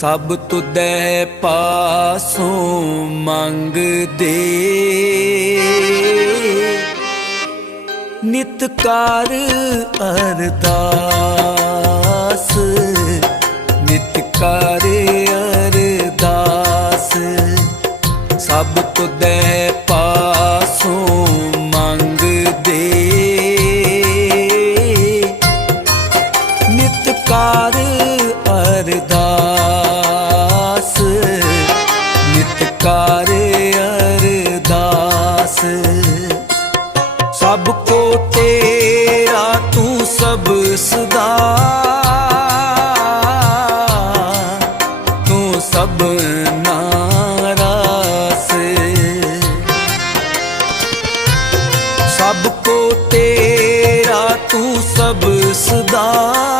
ਸਭ ਤੁਦੈ ਪਾਸੋਂ ਮੰਗਦੇ। ਨਿਤਕਾਰ ਅਰਦਾਸ ਨਿਤਕਾਰ ਅਰਦਾਸ ਸਭ ਤੁਦੈ ਪਾਸੋਂ ਮੰਗਦੇ। ਨਿਤਕਾਰ ਅਰਦਾਸ। ਕਰ ਸਭ ਕੋ ਤੇਰਾ ਤੂੰ ਸਭ ਤੂੰ ਸਭ ਨਾਰਾਸ। ਸਭ ਕੋ ਤੇਰਾ ਤੂੰ ਸਭ ਸਦਾ।